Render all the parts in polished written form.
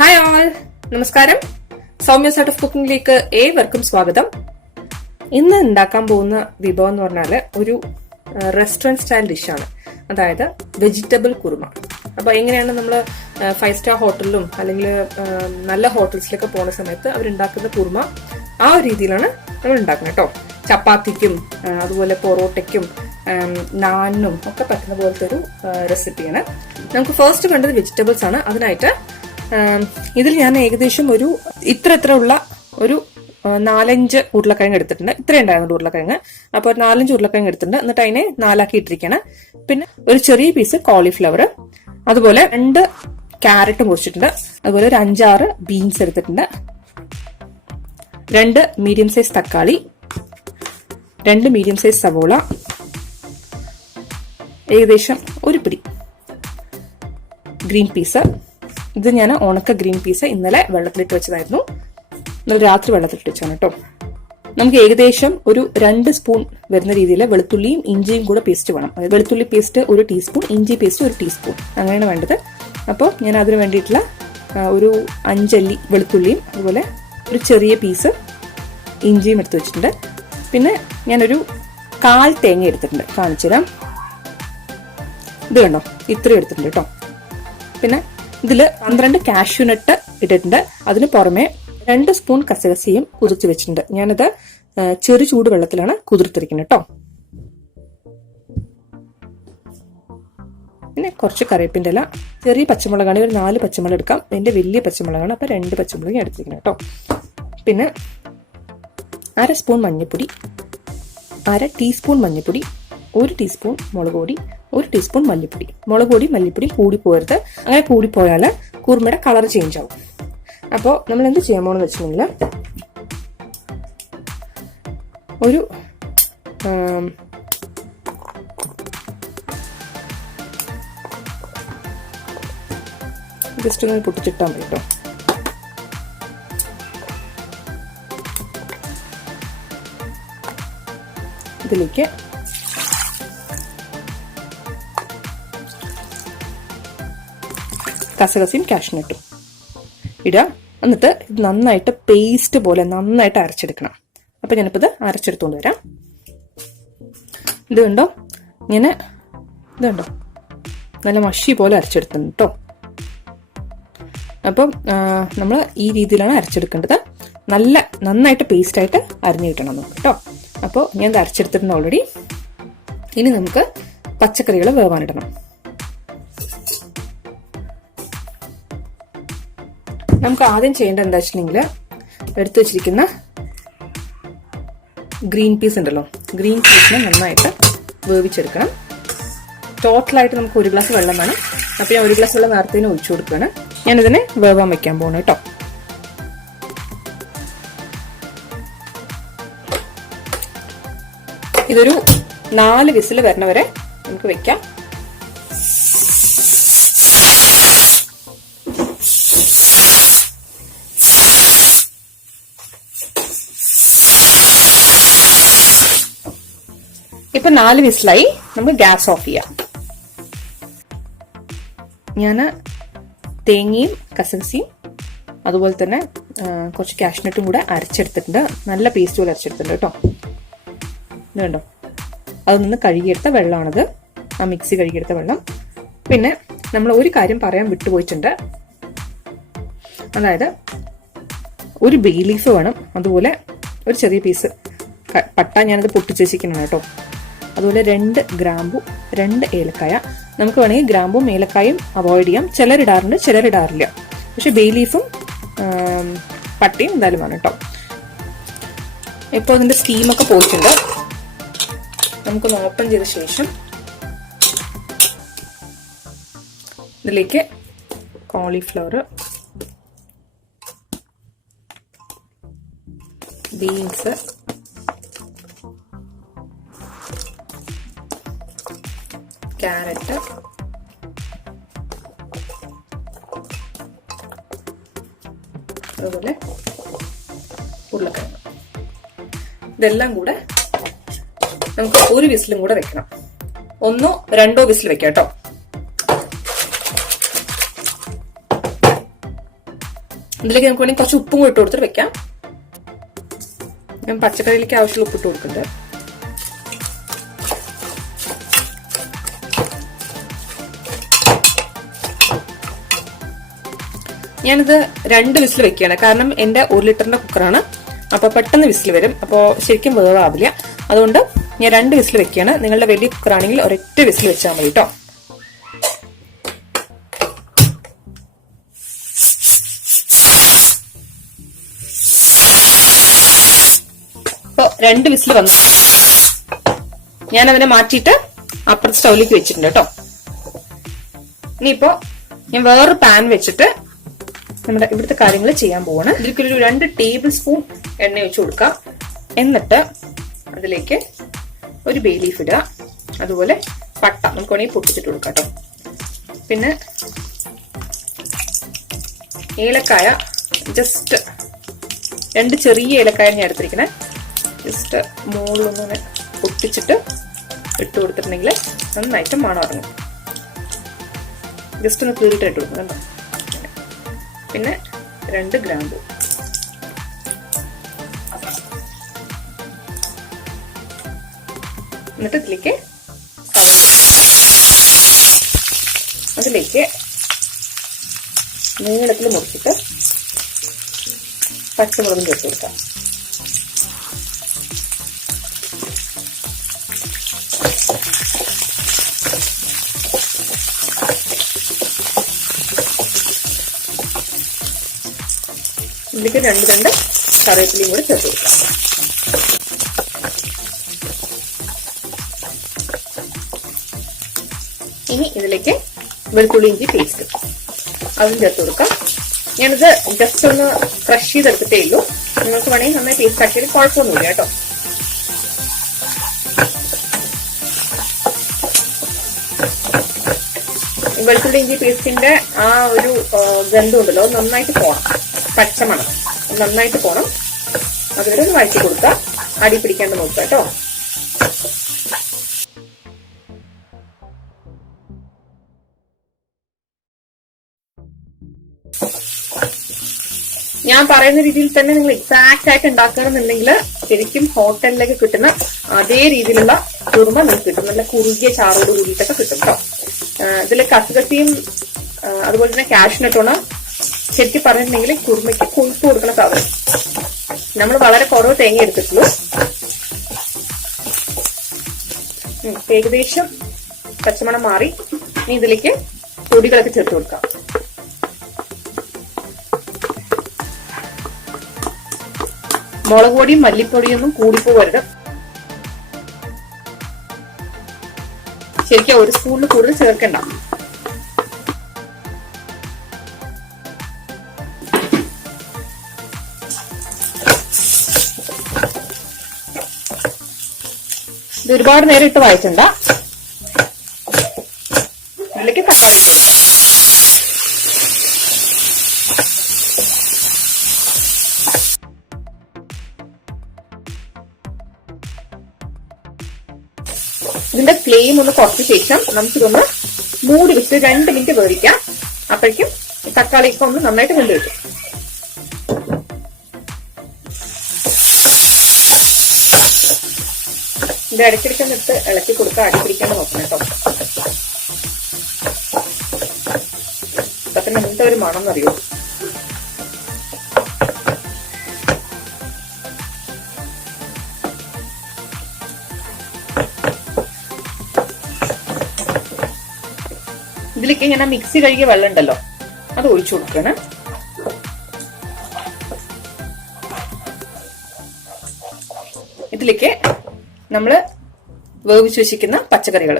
Hi all, നമസ്കാരം. Soumya art of കുക്കിംഗിലേക്ക് ഏവർക്കും സ്വാഗതം. ഇന്ന് ഉണ്ടാക്കാൻ പോകുന്ന വിഭവം എന്ന് പറഞ്ഞാൽ ഒരു റെസ്റ്റോറന്റ് സ്റ്റൈൽ ഡിഷാണ്, അതായത് വെജിറ്റബിൾ കുറുമ. അപ്പൊ എങ്ങനെയാണ് നമ്മൾ 5 സ്റ്റാർ ഹോട്ടലിലും അല്ലെങ്കിൽ നല്ല ഹോട്ടൽസിലൊക്കെ പോകുന്ന സമയത്ത് അവരുണ്ടാക്കുന്ന കുറുമ ആ ഒരു രീതിയിലാണ് നമ്മൾ ഉണ്ടാക്കുന്നത് കേട്ടോ. ചപ്പാത്തിക്കും അതുപോലെ പൊറോട്ടയ്ക്കും നാനിനും ഒക്കെ പറ്റുന്ന പോലത്തെ ഒരു റെസിപ്പിയാണ്. നമുക്ക് ഫസ്റ്റ് വേണ്ടത് വെജിറ്റബിൾസ് ആണ്. അതിനായിട്ട് ഇതിൽ ഞാൻ ഏകദേശം ഒരു ഇത്ര ഉള്ള ഒരു 4-5 ഉരുളക്കിഴങ്ങ് എടുത്തിട്ടുണ്ട്. ഇത്ര ഉണ്ടായിരുന്നു ഉരുളക്കിഴങ്ങ്. അപ്പോൾ 4-5 ഉരുളക്കിഴങ്ങ് എടുത്തിട്ടുണ്ട്. എന്നിട്ട് അതിനെ 4 ഇട്ടിരിക്കുകയാണ്. പിന്നെ ഒരു ചെറിയ പീസ് കോളിഫ്ലവർ, അതുപോലെ 2 ക്യാരറ്റ് മുറിച്ചിട്ടുണ്ട്, അതുപോലെ ഒരു 5-6 ബീൻസ് എടുത്തിട്ടുണ്ട്, 2 മീഡിയം സൈസ് തക്കാളി, 2 മീഡിയം സൈസ് സവോള, ഏകദേശം ഒരു പിടി ഗ്രീൻ പീസ്. ഇത് ഞാൻ ഉണക്ക ഗ്രീൻ പീസ് ഇന്നലെ വെള്ളത്തിലിട്ട് വെച്ചതായിരുന്നു. ഇന്നലെ രാത്രി വെള്ളത്തിലിട്ട് വെച്ചാണ് കേട്ടോ. നമുക്ക് ഏകദേശം ഒരു 2 സ്പൂൺ വരുന്ന രീതിയിൽ വെളുത്തുള്ളിയും ഇഞ്ചിയും കൂടെ പേസ്റ്റ് വേണം. അതായത് വെളുത്തുള്ളി പേസ്റ്റ് 1 ടീസ്പൂൺ, ഇഞ്ചി പേസ്റ്റ് 1 ടീസ്പൂൺ, അങ്ങനെയാണ് വേണ്ടത്. അപ്പോൾ ഞാൻ അതിന് വേണ്ടിയിട്ടുള്ള ഒരു 5 അല്ലി വെളുത്തുള്ളിയും അതുപോലെ ഒരു ചെറിയ പീസ് ഇഞ്ചിയും എടുത്ത് വെച്ചിട്ടുണ്ട്. പിന്നെ ഞാനൊരു 1/4 തേങ്ങ എടുത്തിട്ടുണ്ട്, കാണിച്ചു തരാം. ഇത് കണ്ടോ, ഇത്രയും എടുത്തിട്ടുണ്ട് കേട്ടോ. പിന്നെ ഇതിൽ 12 കാഷ്യൂനട്ട് ഇട്ടിട്ടുണ്ട്. അതിന് പുറമെ 2 സ്പൂൺ കസകസയും കുതിർത്ത് വെച്ചിട്ടുണ്ട്. ഞാനത് ചെറു ചൂട് വെള്ളത്തിലാണ് കുതിർത്തിരിക്കുന്നത് കേട്ടോ. പിന്നെ കുറച്ച് കറിവേപ്പിൻ്റെ ഇല, ചെറിയ പച്ചമുളകാണ്, ഒരു 4 പച്ചമുളക് എടുക്കാം. എന്റെ വലിയ പച്ചമുളകാണ്, അപ്പൊ 2 പച്ചമുളക് എടുത്തിരിക്കുന്നത് കേട്ടോ. പിന്നെ 1/2 സ്പൂൺ മഞ്ഞൾപ്പൊടി, 1/2 ടീസ്പൂൺ മഞ്ഞൾപ്പൊടി, 1 ടീസ്പൂൺ മുളക് പൊടി, 1 ടീസ്പൂൺ മല്ലിപ്പൊടി. മുളക് പൊടി മല്ലിപ്പൊടി കൂടി പോകരുത്. അങ്ങനെ കൂടിപ്പോയാൽ കുറുമയുടെ കളർ ചേഞ്ച് ആവും. അപ്പോൾ നമ്മൾ എന്ത് ചെയ്യാൻ പോകണമെന്ന് വെച്ചിട്ടുണ്ടെങ്കിൽ ഒരു ജസ്റ്റ് ഒന്ന് പൊട്ടിച്ചിട്ടാൽ മതി കേട്ടോ. ഇതിലേക്ക് കസകസയും കാഷ്നട്ടും ഇടുക. എന്നിട്ട് ഇത് നന്നായിട്ട് പേസ്റ്റ് പോലെ നന്നായിട്ട് അരച്ചെടുക്കണം. അപ്പൊ ഞാനിപ്പോൾ ഇത് അരച്ചെടുത്തുകൊണ്ട് വരാം. ഇത് കണ്ടോ, ഇങ്ങനെ ഇത് കണ്ടോ, നല്ല മഷി പോലെ അരച്ചെടുത്തിട്ടുണ്ട് കേട്ടോ. അപ്പം നമ്മൾ ഈ രീതിയിലാണ് അരച്ചെടുക്കേണ്ടത്. നന്നായിട്ട് പേസ്റ്റായിട്ട് അരിഞ്ഞു കിട്ടണം നമുക്ക് കേട്ടോ. അപ്പോൾ ഞാൻ ഇത് അരച്ചെടുത്തിട്ടുണ്ട് ഓൾറെഡി. ഇനി നമുക്ക് പച്ചക്കറികൾ വേവാനിടണം. നമുക്ക് ആദ്യം ചെയ്യേണ്ടത് എന്താ വെച്ചിട്ടുണ്ടെങ്കിൽ എടുത്തു വെച്ചിരിക്കുന്ന ഗ്രീൻ പീസ് ഉണ്ടല്ലോ, ഗ്രീൻ പീസിനെ നന്നായിട്ട് വേവിച്ചെടുക്കണം. ടോട്ടലായിട്ട് നമുക്ക് 1 ഗ്ലാസ് വെള്ളം വേണം. അപ്പോൾ ഞാൻ 1 ഗ്ലാസ് വെള്ളം നേരത്തെ ഒഴിച്ചു കൊടുക്കുകയാണ്. ഞാനിതിനെ വേവാൻ വെക്കാൻ പോകണം കേട്ടോ. ഇതൊരു 4 വിസിൽ വരണ വരെ നമുക്ക് വെക്കാം. ഇപ്പൊ 4 വിസിലായി, നമുക്ക് ഗ്യാസ് ഓഫ് ചെയ്യാം. ഞാൻ തേങ്ങയും കസകസയും അതുപോലെ തന്നെ കുറച്ച് കാഷ്നട്ടും കൂടെ അരച്ചെടുത്തിട്ടുണ്ട്. നല്ല പേസ്റ്റ് പോലെ അരച്ചെടുത്തിട്ടുണ്ട് കേട്ടോ. ഇത് കണ്ടോ, അത് നിന്ന് കഴുകിയെടുത്ത വെള്ളമാണത്, ആ മിക്സി കഴുകിയെടുത്ത വെള്ളം. പിന്നെ നമ്മൾ ഒരു കാര്യം പറയാൻ വിട്ടുപോയിട്ടുണ്ട്, അതായത് ഒരു ബേ ലീഫ് വേണം, അതുപോലെ ഒരു ചെറിയ പീസ് പട്ട, ഞാനത് പൊട്ടിച്ച് വെച്ചിരിക്കണം കേട്ടോ. അതുപോലെ 2 ഗ്രാമ്പു, 2 ഏലക്കായ. നമുക്ക് വേണമെങ്കിൽ ഗ്രാമ്പും ഏലക്കായും അവോയ്ഡ് ചെയ്യാം. ചിലരിടാറുണ്ട്, ചിലരിടാറില്ല. പക്ഷെ ബേ ലീഫും പട്ടയും എന്തായാലും വേണം കേട്ടോ. ഇപ്പോൾ അതിന്റെ സ്റ്റീമൊക്കെ പോയിട്ടുണ്ട്. നമുക്കൊന്ന് ഓപ്പൺ ചെയ്ത ശേഷം ഇതിലേക്ക് കോളിഫ്ലവർ, ബീൻസ്, ക്യാരറ്റ്, അതുപോലെ ഉരുളക്കിഴങ്ങ്, ഇതെല്ലാം കൂടെ നമുക്ക് 1 വിസിലും കൂടെ വെക്കണം. 1 or 2 വിസിൽ വെക്കാം കേട്ടോ. ഇതിലേക്ക് നമുക്ക് വേണമെങ്കിൽ കുറച്ച് ഉപ്പും ഇട്ട് കൊടുത്തിട്ട് വെക്കാം. ഞാൻ പച്ചക്കറിയിലേക്ക് ആവശ്യമുള്ള ഉപ്പിട്ട് കൊടുക്കുന്നുണ്ട്. ഞാനിത് 2 വിസിൽ വെക്കുകയാണ്. കാരണം എന്റെ 1 ലിറ്ററിന്റെ കുക്കറാണ്. അപ്പൊ പെട്ടെന്ന് വിസിൽ വരും. അപ്പോൾ ശരിക്കും വേവാവില്ല. അതുകൊണ്ട് ഞാൻ 2 വിസിൽ വെക്കുകയാണ്. നിങ്ങളുടെ വലിയ കുക്കറാണെങ്കിൽ ഒരൊറ്റ വിസിൽ വെച്ചാൽ മതി കേട്ടോ. ഇപ്പൊ 2 വിസിൽ വന്നു. ഞാൻ അതിനെ മാറ്റിയിട്ട് അപ്പുറത്തെ സ്റ്റൗവിലേക്ക് വെച്ചിട്ടുണ്ട് കേട്ടോ. ഇനിയിപ്പോ ഞാൻ വേറൊരു പാൻ വെച്ചിട്ട് നമ്മുടെ ഇവിടുത്തെ കാര്യങ്ങൾ ചെയ്യാൻ പോവാണ്. ഇതിലേക്കൊരു 2 ടേബിൾ സ്പൂൺ എണ്ണ ഒഴിച്ചു കൊടുക്കാം. എന്നിട്ട് അതിലേക്ക് ഒരു ബേ ലീഫ് ഇടുക. അതുപോലെ പട്ട നമുക്ക് വേണമെങ്കിൽ പൊട്ടിച്ചിട്ട് കൊടുക്കാം കേട്ടോ. പിന്നെ ഏലക്കായ, ജസ്റ്റ് 2 ചെറിയ ഏലക്കായ ഞാൻ എടുത്തിരിക്കണേ. ജസ്റ്റ് മുകളിലൊന്നിങ്ങനെ പൊട്ടിച്ചിട്ട് ഇട്ട് കൊടുത്തിട്ടുണ്ടെങ്കിൽ നന്നായിട്ട് മണം ഇറങ്ങും. ജസ്റ്റ് ഒന്ന് കീറിട്ട് ഇട്ട് കൊടുക്കും കേട്ടോ. പിന്നെ 2 ഗ്രാമ്പു, എന്നിട്ട് ഇതിലേക്ക് അതിലേക്ക് നീളത്തിൽ മുറിച്ചിട്ട് പച്ചമുളകും ചേർത്ത് കൊടുക്കാം. ഇതിലേക്ക് 2 കറിവേപ്പിലയും കൂടി ചേർത്ത് കൊടുക്കാം. ഇനി ഇതിലേക്ക് വെളുത്തുള്ളി ഇഞ്ചി പേസ്റ്റ് അതും ചേർത്ത് കൊടുക്കാം. ഞാനിത് ജസ്റ്റ് ഒന്ന് ക്രഷ് ചെയ്തെടുത്തിട്ടേ ഉള്ളൂ. നിങ്ങൾക്ക് വേണമെങ്കിൽ നന്നായി പേസ്റ്റ് ആക്കിയത് കുഴപ്പമൊന്നുമില്ല കേട്ടോ. വെളുത്തുള്ളി ഇഞ്ചി പേസ്റ്റിന്റെ ആ ഒരു ഗന്ധം ഉണ്ടല്ലോ നന്നായിട്ട് പോണം. പച്ചമണം നന്നായിട്ട് പോണം. അതുവരെ ഒന്ന് വഴറ്റി കൊടുക്കുക. അടി പിടിക്കാണ്ട് നോക്കുക കേട്ടോ. ഞാൻ പറയുന്ന രീതിയിൽ തന്നെ നിങ്ങൾ എക്സാക്ട് ആയിട്ട് ഉണ്ടാക്കണമെന്നുണ്ടെങ്കിൽ ശരിക്കും ഹോട്ടലിലേക്ക് കിട്ടുന്ന അതേ രീതിയിലുള്ള കുറുമ നിങ്ങൾക്ക് കിട്ടും. നല്ല കുറുകിയ ചാറോട് കൂടിയിട്ടൊക്കെ കിട്ടും കേട്ടോ. ഇതിൽ കസുകത്തിയും അതുപോലെ തന്നെ കാഷ്നട്ടുമാണ് ശരിക്കും പറഞ്ഞിട്ടുണ്ടെങ്കിൽ കുറുമയ്ക്ക് കൊഴുപ്പ് കൊടുക്കുന്ന സാധനം. നമ്മൾ വളരെ കുറവ് തേങ്ങ എടുത്തിട്ടുള്ളൂ. ഏകദേശം പച്ചമണം മാറി. ഇനി ഇതിലേക്ക് പൊടികളൊക്കെ ചേർത്ത് കൊടുക്കാം. മുളക് പൊടിയും മല്ലിപ്പൊടിയൊന്നും കൂടിപ്പോവരുത്. ശരിക്കും 1 സ്പൂണിൽ കൂടുതൽ ചേർക്കണ്ട. ഇത് ഒരുപാട് നേരം ഇട്ട് വഴറ്റണ്ട. ഇതിലേക്ക് തക്കാളി ഇട്ട് കൊടുക്കാം. ഇതിന്റെ ഫ്ലെയിം ഒന്ന് കുറച്ച ശേഷം നമുക്കിതൊന്ന് മൂടി വെച്ച് 2 മിനിറ്റ് വേവിക്കാം. അപ്പോഴേക്കും തക്കാളിയൊക്കെ ഒന്ന് നന്നായിട്ട് വെന്ത് കിട്ടും. ഇത് ഇടയ്ക്കിടയ്ക്കൊന്നിട്ട് ഇളക്കി കൊടുക്കുക. അടി പിടിക്കാണ്ട് നോക്കണം കേട്ടോ. ഇതൊക്കെ എന്താ ഒരു മണം എന്നറിയോ. ഇതിലേക്ക് ഇങ്ങനെ മിക്സി കഴുകിയ വെള്ളം ഉണ്ടല്ലോ അത് ഒഴിച്ചു കൊടുക്കണം. ഇതിലേക്ക് നമ്മള് വേവിച്ച് വെച്ചിരിക്കുന്ന പച്ചക്കറികൾ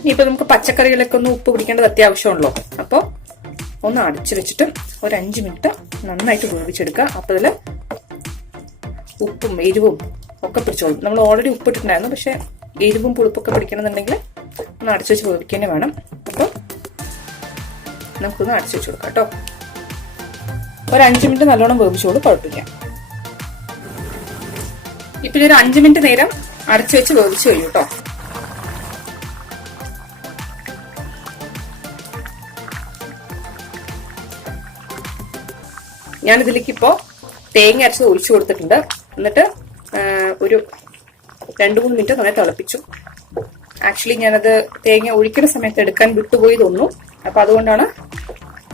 ഇനിയിപ്പോ നമുക്ക് പച്ചക്കറികളൊക്കെ ഒന്ന് ഉപ്പ് പിടിക്കേണ്ടത് അത്യാവശ്യമാണല്ലോ. അപ്പോൾ ഒന്ന് അടച്ചു വെച്ചിട്ട് ഒരു 5 മിനിറ്റ് നന്നായിട്ട് വേവിച്ചെടുക്കുക. അപ്പൊ ഇതില് ഉപ്പും എരിവും ഒക്കെ പിടിച്ചോളും. നമ്മൾ ഓൾറെഡി ഉപ്പിട്ടിട്ടുണ്ടായിരുന്നു. പക്ഷെ എരിവും പുളിപ്പൊക്കെ പിടിക്കണമെന്നുണ്ടെങ്കിൽ ഒന്ന് അടച്ചു വെച്ച് വേവിക്കാൻ വേണം. അപ്പോൾ നമുക്കൊന്ന് അടച്ചു വെച്ച് കൊടുക്കാം കേട്ടോ. ഒരു 5 മിനിറ്റ് നല്ലോണം വേവിച്ചോളൂ, കുഴപ്പമില്ല. ഇപ്പൊ ഒരു 5 മിനിറ്റ് നേരം അടച്ചു വെച്ച് വേവിച്ചു കഴിഞ്ഞു കേട്ടോ. ഞാൻ ഇതിലേക്ക് ഇപ്പോ തേങ്ങ അരച്ചത് ഒഴിച്ചു കൊടുത്തിട്ടുണ്ട്. എന്നിട്ട് ഒരു 2-3 മിനിറ്റ് നന്നായി തിളപ്പിച്ചു. ആക്ച്വലി ഞാനത് തേങ്ങ ഒഴിക്കുന്ന സമയത്ത് എടുക്കാൻ വിട്ടുപോയി തോന്നുന്നു. അപ്പൊ അതുകൊണ്ടാണ്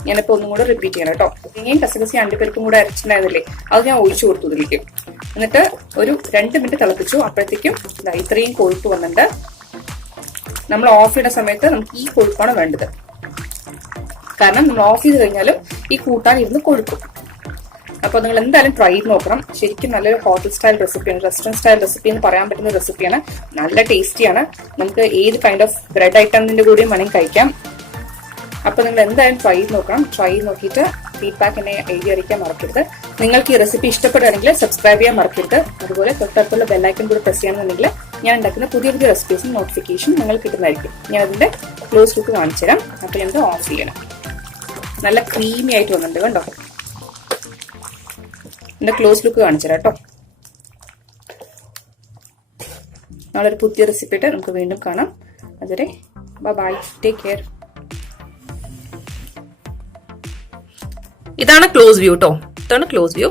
ഞാനിപ്പോ ഒന്നും കൂടെ റിപ്പീറ്റ് ചെയ്യണം കേട്ടോ. തേങ്ങയും കസകസയും അണ്ടിപ്പരിപ്പും കൂടെ അരച്ചിട്ടുണ്ടായിരുന്നില്ലേ, അത് ഞാൻ ഒഴിച്ചു കൊടുത്തു ഇതിലേക്ക്. എന്നിട്ട് ഒരു 2 മിനിറ്റ് തിളപ്പിച്ചു. അപ്പോഴത്തേക്കും ഇത്രയും കൊഴുപ്പ് വന്നിട്ടുണ്ട്. നമ്മൾ ഓഫ് ചെയ്യുന്ന സമയത്ത് നമുക്ക് ഈ കൊഴുപ്പാണ് വേണ്ടത്. കാരണം നമ്മൾ ഓഫ് ചെയ്ത് കഴിഞ്ഞാലും ഈ കൂട്ടാൻ ഇരുന്ന് കൊഴുക്കും. അപ്പൊ നിങ്ങൾ എന്തായാലും ട്രൈ ചെയ്ത് നോക്കണം. ശരിക്കും നല്ലൊരു ഹോട്ടൽ സ്റ്റൈൽ റെസിപ്പിയാണ്, റെസ്റ്റോറന്റ് സ്റ്റൈൽ റെസിപ്പി എന്ന് പറയാൻ പറ്റുന്ന റെസിപ്പിയാണ്. നല്ല ടേസ്റ്റിയാണ്. നമുക്ക് ഏത് കൈൻഡ് ഓഫ് ബ്രെഡ് ഐറ്റമിന്റെ കൂടെയും വേണമെങ്കിൽ കഴിക്കാം. അപ്പൊ നിങ്ങൾ എന്തായാലും ട്രൈ ചെയ്ത് നോക്കണം. ട്രൈ ചെയ്ത് നോക്കിയിട്ട് ഫീഡ്ബാക്ക് എന്നെ എഴുതി അറിയിക്കാൻ മറക്കരുത്. നിങ്ങൾക്ക് ഈ റെസിപ്പി ഇഷ്ടപ്പെടുകയാണെങ്കിൽ സബ്സ്ക്രൈബ് ചെയ്യാൻ മറക്കരുത്. അതുപോലെ തൊട്ടടുത്തുള്ള ബെല്ലൈക്കൺ കൂടെ പ്രസ് ചെയ്യണമെന്നുണ്ടെങ്കിൽ ഞാൻ ഉണ്ടാക്കുന്ന പുതിയ പുതിയ റെസിപ്പീസും നോട്ടിഫിക്കേഷൻ നിങ്ങൾ കിട്ടുന്നതായിരിക്കും. ഞാൻ അതിന്റെ ക്ലോസ് ലുക്ക് കാണിച്ചു തരാം. അപ്പൊ ഞാനത് ഓഫ് ചെയ്യണം. നല്ല ക്രീമി ആയിട്ട് വന്നിട്ടുണ്ട് കണ്ടോ. എന്റെ ക്ലോസ് ലുക്ക് കാണിച്ചു തരാം കേട്ടോ. നാളെ പുതിയ റെസിപ്പി ആയിട്ട് നമുക്ക് വീണ്ടും കാണാം. അതുവരെ ബൈ, ടേക്ക് കെയർ. ഇതാണ് ക്ലോസ് വ്യൂ കേട്ടോ. ഇതാണ് ക്ലോസ് വ്യൂ.